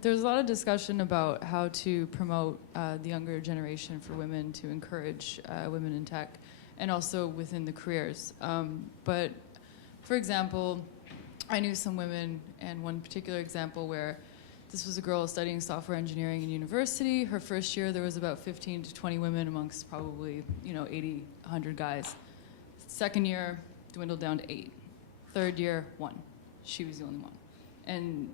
There's a lot of discussion about how to promote the younger generation for women, to encourage women in tech, and also within the careers. But for example, I knew some women, and one particular example where this was a girl studying software engineering in university. Her first year, there was about 15 to 20 women amongst probably 80, 100 guys. Second year, dwindled down to 8. Third year, 1. She was the only one. And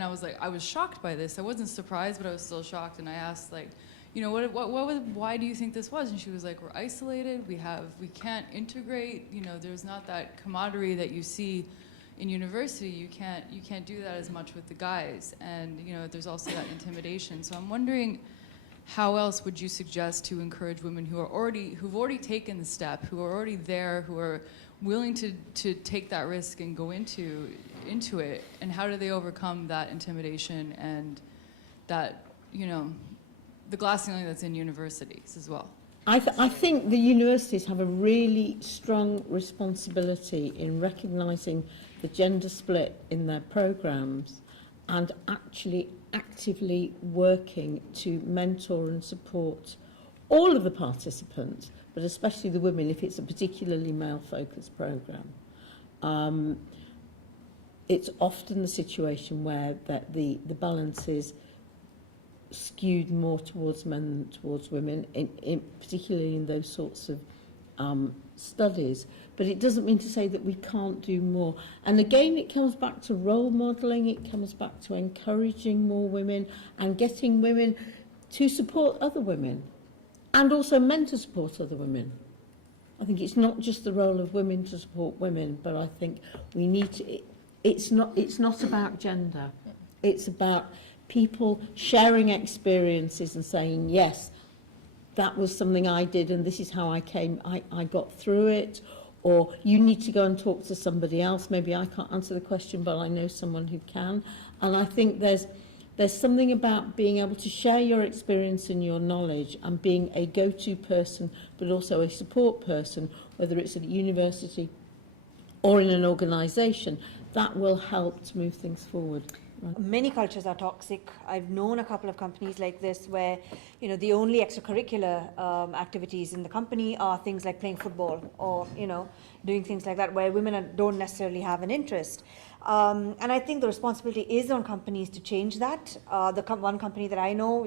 I was like, I was shocked by this. I wasn't surprised, but I was still shocked. And I asked, like, why do you think this was? And she was like, we're isolated. We can't integrate. There's not that camaraderie that you see in university. You can't do that as much with the guys. And there's also that intimidation. So I'm wondering, how else would you suggest to encourage women who've already taken the step, who are already there, who are willing to take that risk and go into it, and how do they overcome that intimidation and that the glass ceiling that's in universities as well? I think the universities have a really strong responsibility in recognising the gender split in their programmes and actually actively working to mentor and support all of the participants, but especially the women if it's a particularly male-focused programme. It's often the situation where the balance is skewed more towards men than towards women, particularly in those sorts of studies. But it doesn't mean to say that we can't do more. And again, it comes back to role modelling, it comes back to encouraging more women and getting women to support other women and also men to support other women. I think it's not just the role of women to support women, but I think we need to, it's not about gender. It's about people sharing experiences and saying, yes, that was something I did and this is how I got through it. Or you need to go and talk to somebody else. Maybe I can't answer the question, but I know someone who can. And I think there's something about being able to share your experience and your knowledge and being a go-to person, but also a support person, whether it's at a university or in an organisation, that will help to move things forward. Right. Many cultures are toxic. I've known a couple of companies like this where, the only extracurricular activities in the company are things like playing football or, doing things like that where women don't necessarily have an interest. And I think the responsibility is on companies to change that. One company that I know,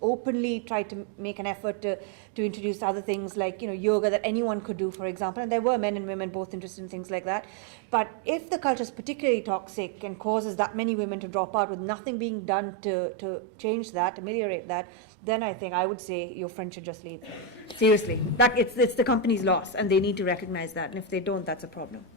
openly tried to make an effort to introduce other things like, yoga that anyone could do, for example. And there were men and women both interested in things like that. But if the culture is particularly toxic and causes that many women to drop out with nothing being done to change that, ameliorate that, then I think I would say your friend should just leave. Seriously, it's the company's loss, and they need to recognize that. And if they don't, that's a problem.